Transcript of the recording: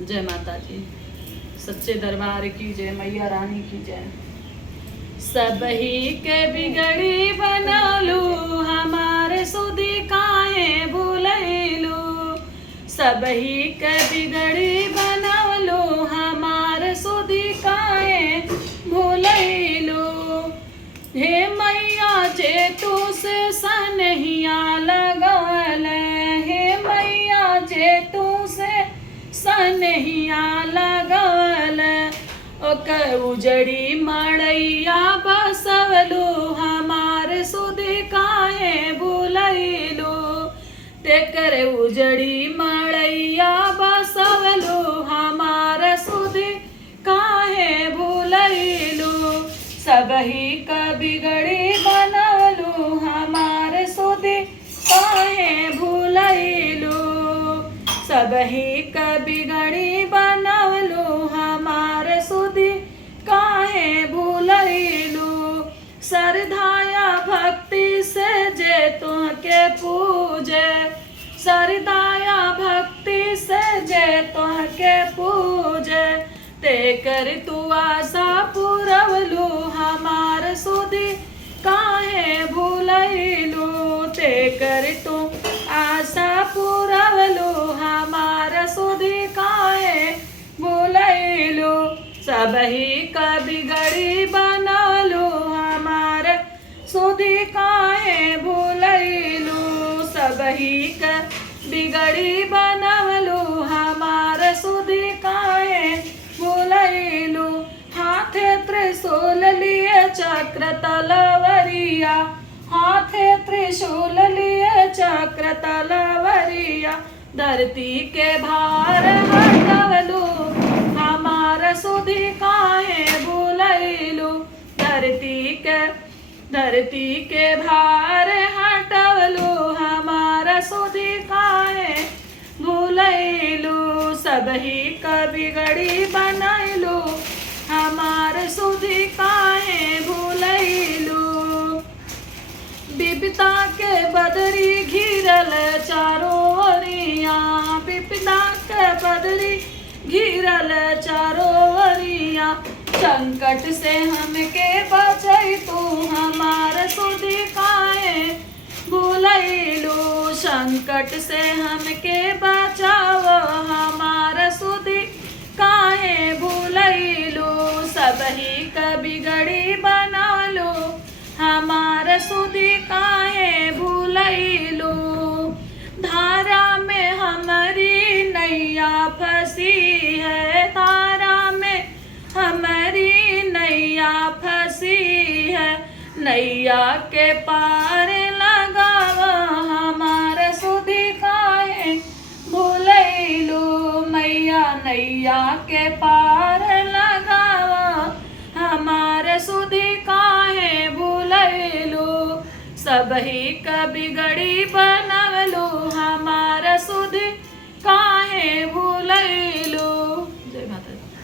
जय माता जी। सच्चे दरबार की जय, मैया रानी की जय। सब ही के बिगड़ी बनलू, हमारे सुधी काहे भूलैलू। सब ही के बिगड़ी बनलू, हमारे सुधी काहे भूलैलू। हे मैया जे तू से सनहिया लगल, हे मैया जे तू से सनहिया लगल। ओकर उजड़ी मड़ैया बसवलू, हमार सुधी काहे भूलैलू। तेकर उजड़ी मड़ैया बसवलू, हमार सुधी काहे भूलैलू। सबही का बिगड़ी बनवलू, हमार सुधी काहे भूलैलू। सबही का बिगड़ी बनवलू, हमार सुधी काहे भूलैलू। श्रद्धाया भक्ति से जे तुहके पूजे, श्रद्धाया भक्ति से जे तुहके पूजे। तेकर तू आशा पुरवलू, हमार सुधी काहे भूलैलू। तेकर तू आशा पुरवलू, हमार सुधी काहे भूलैलू। सबही का बिगड़ी बनलू, हमार सुधी काहे भूलैलू। सबही का बिगड़ी बनवलू, हमार सुधी काहे भूलैलू। हाथे त्रिशूल लिए चक्र तलवरिया, हाथे त्रिशूल लिए चक्र तलवरिया। धरती के भार हटवलू, हमार सुधी काहे भूलैलू। धरती के भार हटवलू, हमार सुधी काहे भूलैलू। सबही का बिगड़ी बनैलू, हमार सुधी काहे भूलैलू। बिपता के बदरी घिरल चारों ओरिया, बिपता के बदरी घिरल चारों ओरिया। संकट से हमके बचै तू, हमार सुधी काहे भूलैलू। संकट से हमके बचाव, हमार सुधी काहे भूलैलू। सबही का बिगड़ी बनलू, हमार सुधी काहे भूलैलू। धारा में हमारी नैया फंसी है, धारा में हमारी नैया फंसी है। नैया के पार लगावा, हमार सुधी काहे भूलैलू। मैया नैया के पार लगावा, हमार सुधी काहे भूलैलू। सबही का बिगड़ी बनवलू, हमार सुधी काहे भूलैलू।